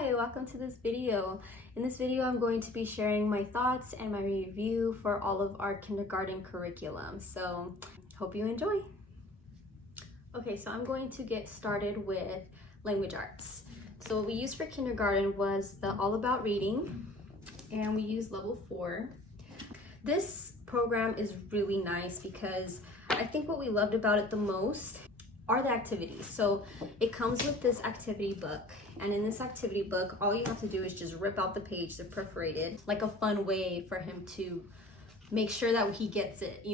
Hi, welcome to this video. In this video, I'm going to be sharing my thoughts and my review for all of our kindergarten curriculum. So, hope you enjoy. Okay, so I'm going to get started with language arts. So what we used for kindergarten was the All About Reading, and we used level 4. This program is really nice because I think what we loved about it the most are the activities. So it comes with this activity book, and in this activity book, all you have to do is just rip out the page, they're perforated, like a fun way for him to make sure that he gets it,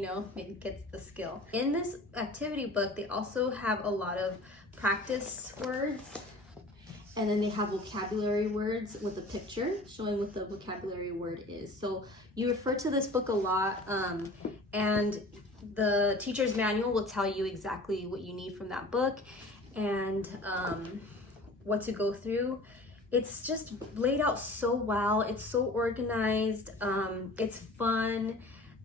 gets the skill. In this activity book, they also have a lot of practice words, and then they have vocabulary words with a picture showing what the vocabulary word is. So you refer to this book a lot, and the teacher's manual will tell you exactly what you need from that book and what to go through. It's just laid out so well. It's so organized. It's fun.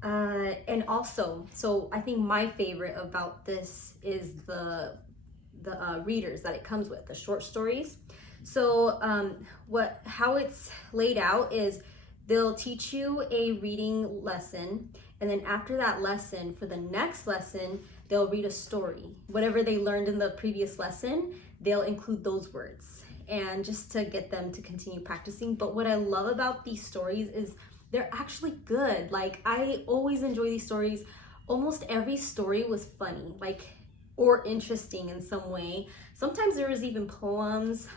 And also, so I think my favorite about this is the readers that it comes with, the short stories. So how it's laid out is they'll teach you a reading lesson, and then after that lesson, for the next lesson, they'll read a story. Whatever they learned in the previous lesson, they'll include those words, and just to get them to continue practicing. But what I love about these stories is they're actually good. Like, I always enjoy these stories. Almost every story was funny, or interesting in some way. Sometimes there was even poems.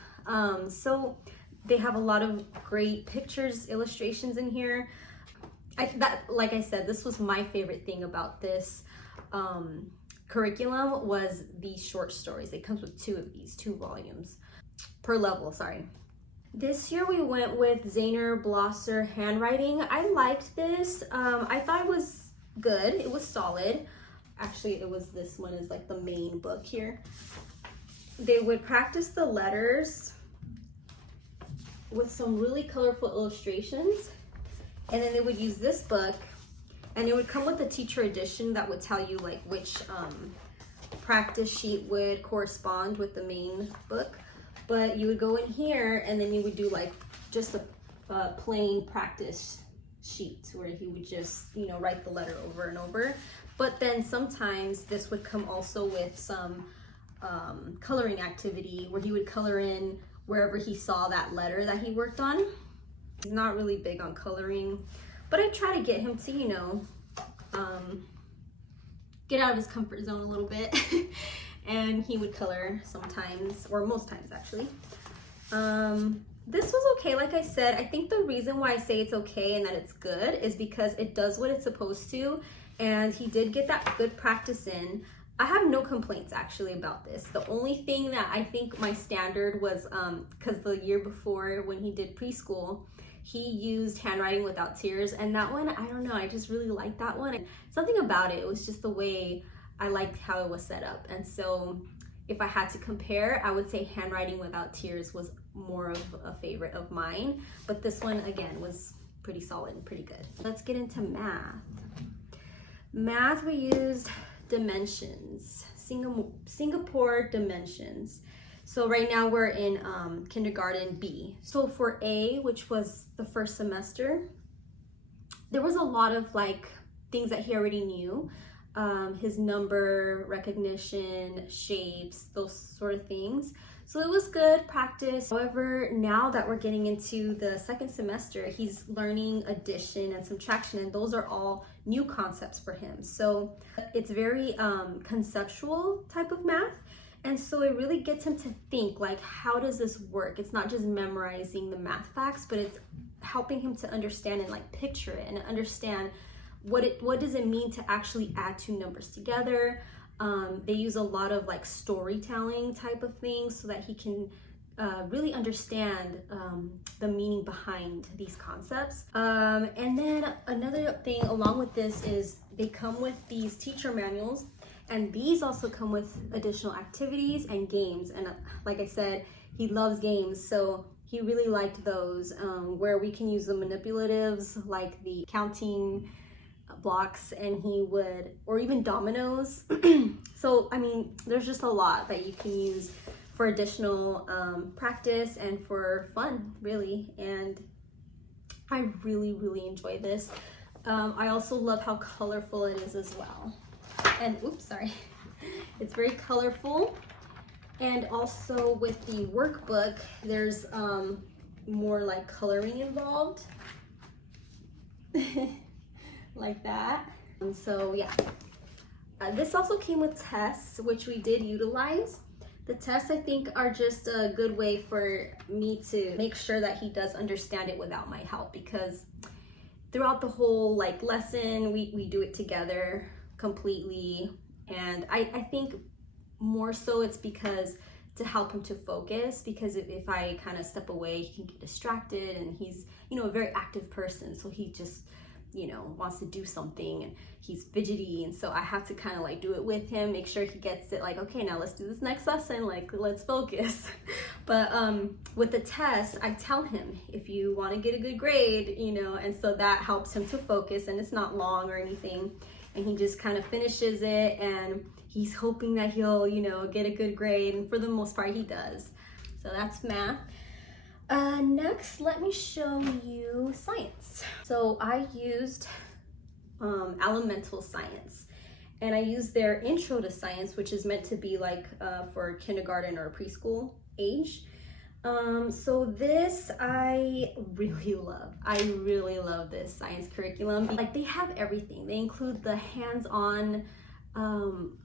So they have a lot of great pictures, illustrations in here. Like I said, this was my favorite thing about this curriculum was these short stories. It comes with 2 of these, 2 volumes per level, sorry. This year we went with zaner-bloser handwriting. I liked this. I thought it was good. It was solid. Actually, this one is like the main book here. They would practice the letters with some really colorful illustrations. And then they would use this book, and it would come with a teacher edition that would tell you which practice sheet would correspond with the main book. But you would go in here, and then you would do just a plain practice sheet where he would just write the letter over and over. But then sometimes this would come also with some coloring activity where he would color in wherever he saw that letter that he worked on. He's not really big on coloring, but I try to get him to, get out of his comfort zone a little bit. And he would color sometimes, or most times actually. This was okay, like I said. I think the reason why I say it's okay and that it's good is because it does what it's supposed to, and he did get that good practice in. I have no complaints actually about this. The only thing that I think my standard was, because the year before when he did preschool, he used Handwriting Without Tears, and that one, I don't know, I just really liked that one. And something about it was just the way I liked how it was set up. And so if I had to compare, I would say Handwriting Without Tears was more of a favorite of mine, but this one again was pretty solid and pretty good. Let's get into math. Math, we used dimensions, Singapore dimensions. So right now we're in kindergarten B. So for A, which was the first semester, there was a lot of things that he already knew. His number recognition, shapes, those sort of things. So it was good practice. However, now that we're getting into the second semester, he's learning addition and subtraction, and those are all new concepts for him. So it's very conceptual type of math. And so it really gets him to think, how does this work? It's not just memorizing the math facts, but it's helping him to understand and picture it and understand what does it mean to actually add 2 numbers together. They use a lot of storytelling type of things so that he can really understand the meaning behind these concepts. And then another thing along with this is they come with these teacher manuals, and these also come with additional activities and games. And like I said, he loves games, so he really liked those where we can use the manipulatives like the counting blocks, and or even dominoes. So I mean, there's just a lot that you can use for additional practice and for fun, really. And I really enjoy this. I also love how colorful it is as well. And oops, sorry. It's very colorful. And also with the workbook, there's more like coloring involved. Like that. And so yeah. This also came with tests, which we did utilize. The tests, I think, are just a good way for me to make sure that he does understand it without my help, because throughout the whole like lesson, we do it together completely. And I think more so it's because to help him to focus, because if I kind of step away, he can get distracted, and he's, you know, a very active person. So he just, you know, wants to do something, and he's fidgety, and so I have to kind of like do it with him, make sure he gets it, like, okay, now let's do this next lesson, like, let's focus. But with the test, I tell him, if you want to get a good grade, you know, and so that helps him to focus, and it's not long or anything, and he just kind of finishes it, and he's hoping that he'll, you know, get a good grade, and for the most part he does. So that's math. Next, let me show you science. So I used elemental science, and I used their intro to science, which is meant to be like for kindergarten or preschool age. So this I really love. I really love this science curriculum. Like, they have everything. They include the hands-on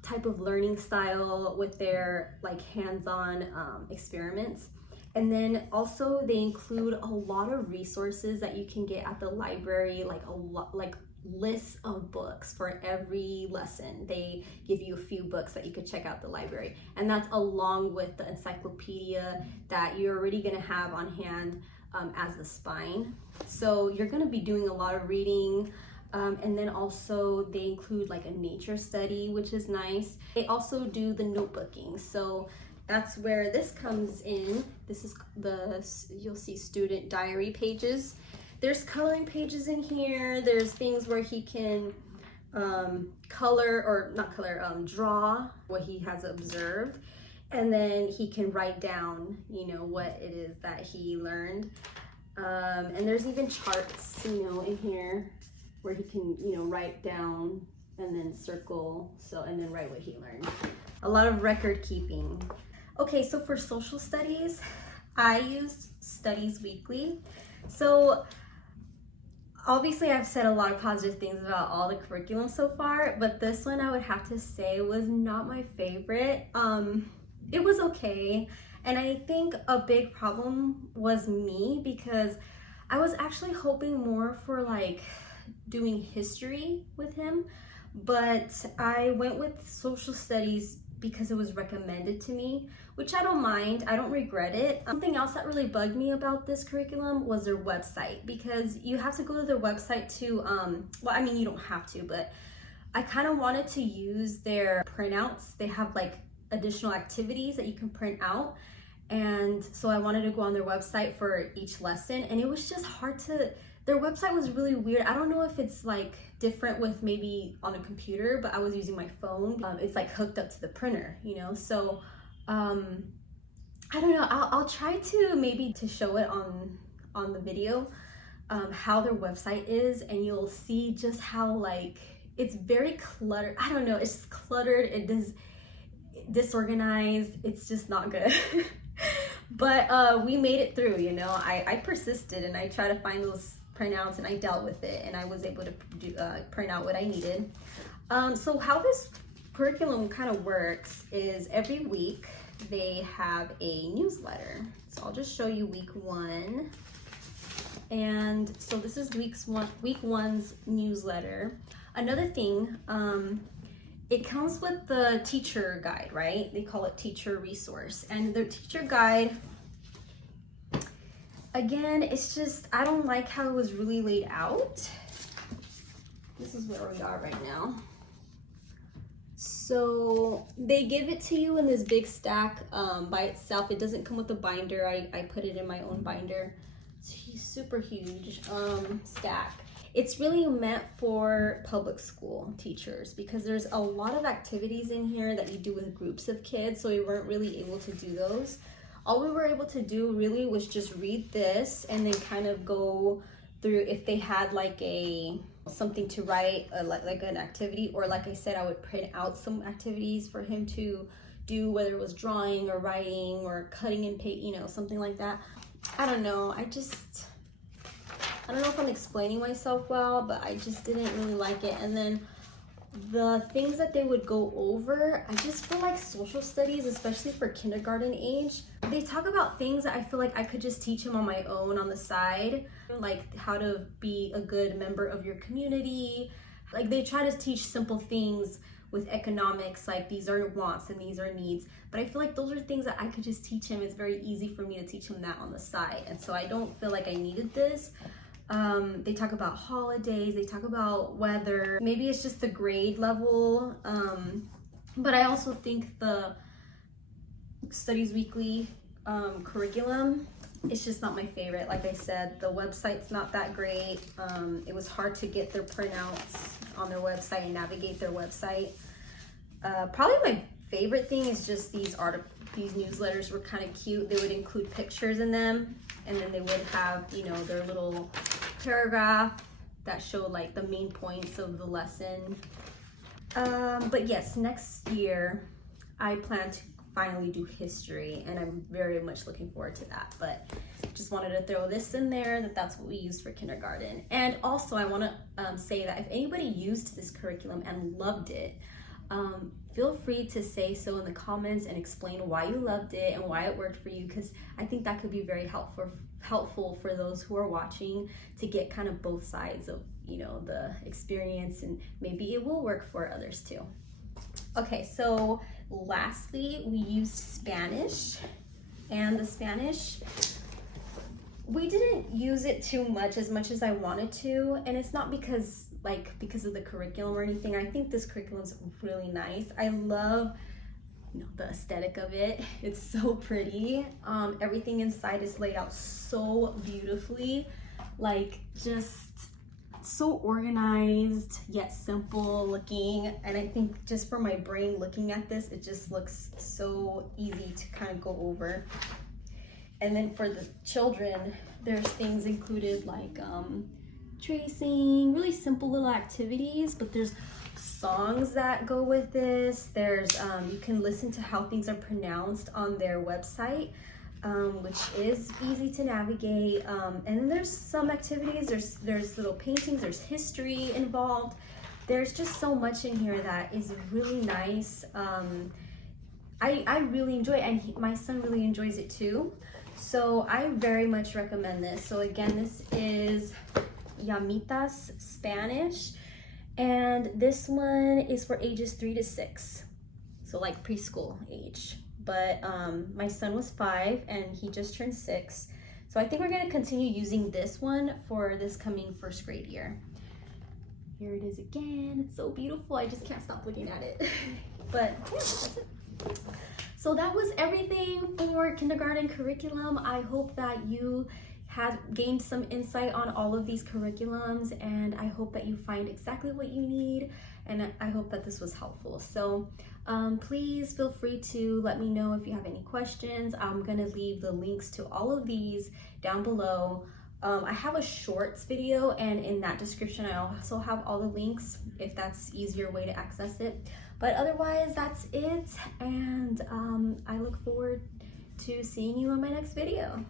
type of learning style with their like hands-on experiments. And then also they include a lot of resources that you can get at the library, like a lot, like lists of books for every lesson. They give you a few books that you could check out the library. And that's along with the encyclopedia that you're already gonna have on hand as the spine. So you're gonna be doing a lot of reading. And then also they include like a nature study, which is nice. They also do the notebooking. So that's where this comes in. This is you'll see student diary pages. There's coloring pages in here. There's things where he can draw what he has observed. And then he can write down, you know, what it is that he learned. And there's even charts, you know, in here where he can, you know, write down and then circle, and then write what he learned. A lot of record keeping. Okay, so for social studies, I used Studies Weekly. So obviously I've said a lot of positive things about all the curriculum so far, but this one I would have to say was not my favorite. It was okay, and I think a big problem was me, because I was actually hoping more for like doing history with him, but I went with social studies because it was recommended to me, which I don't mind. I don't regret it. Something else that really bugged me about this curriculum was their website, because you have to go to their website to, well, I mean, you don't have to, but I kind of wanted to use their printouts. They have like additional activities that you can print out. And so I wanted to go on their website for each lesson, and it was just hard to, their website was really weird. I don't know if it's like different with maybe on a computer, but I was using my phone. It's like hooked up to the printer, you know? So I don't know, I'll try to maybe to show it on the video, how their website is, and you'll see just how like, it's very cluttered. I don't know, it's just cluttered, it is disorganized, it's just not good. But we made it through, you know? I persisted, and I tried to find those printouts, and I dealt with it, and I was able to print out what I needed. So how this curriculum kind of works is every week they have a newsletter. So I'll just show you week 1. And so this is week one's newsletter. Another thing, it comes with the teacher guide, right? They call it teacher resource. And their teacher guide, again, it's just, I don't like how it was really laid out. This is where we are right now. So they give it to you in this big stack by itself. It doesn't come with a binder. I put it in my own binder. It's super huge stack. It's really meant for public school teachers because there's a lot of activities in here that you do with groups of kids, so we weren't really able to do those. All we were able to do really was just read this and then kind of go through if they had like something to write, like an activity, or like I said, I would print out some activities for him to do, whether it was drawing or writing or cutting and paint, you know, something like that. I don't know, I don't know if I'm explaining myself well, but I just didn't really like it. And then the things that they would go over, I just feel like social studies, especially for kindergarten age, they talk about things that I feel like I could just teach him on my own on the side, like how to be a good member of your community. Like they try to teach simple things with economics, like these are wants and these are needs, but I feel like those are things that I could just teach him. It's very easy for me to teach him that on the side, and so I don't feel like I needed this. They talk about holidays, they talk about weather. Maybe it's just the grade level, but I also think the Studies Weekly curriculum, it's just not my favorite. Like I said, the website's not that great. It was hard to get their printouts on their website and navigate their website. Probably my favorite thing is just these newsletters were kind of cute. They would include pictures in them, and then they would have, you know, their little paragraph that showed like the main points of the lesson. But yes, next year I plan to finally do history, and I'm very much looking forward to that. But just wanted to throw this in there, that's what we used for kindergarten. And also I want to say that if anybody used this curriculum and loved it, feel free to say so in the comments and explain why you loved it and why it worked for you, because I think that could be very helpful for those who are watching to get kind of both sides of, you know, the experience, and maybe it will work for others too. Okay, so lastly, we used Spanish, and the Spanish, we didn't use it too much as I wanted to, and it's not because of the curriculum or anything. I think this curriculum is really nice. I love, you know, the aesthetic of it. It's so pretty. Everything inside is laid out so beautifully, like just so organized yet simple looking. And I think just for my brain looking at this, it just looks so easy to kind of go over. And then for the children, there's things included like tracing, really simple little activities, but there's songs that go with this. There's you can listen to how things are pronounced on their website, which is easy to navigate. And then there's some activities, there's little paintings, there's history involved. There's just so much in here that is really nice. I really enjoy it, and my son really enjoys it too. So I very much recommend this. So again, this is Llamitas Spanish, and this one is for ages 3 to 6, so like preschool age. But my son was 5 and he just turned 6, so I think we're going to continue using this one for this coming first grade year. Here it is again. It's so beautiful. I just can't stop looking at it. But yeah, that's it. So that was everything for kindergarten curriculum. I hope that you had gained some insight on all of these curriculums, and I hope that you find exactly what you need, and I hope that this was helpful. So please feel free to let me know if you have any questions. I'm gonna leave the links to all of these down below. I have a shorts video, and in that description I also have all the links if that's easier way to access it. But otherwise, that's it, and I look forward to seeing you in my next video.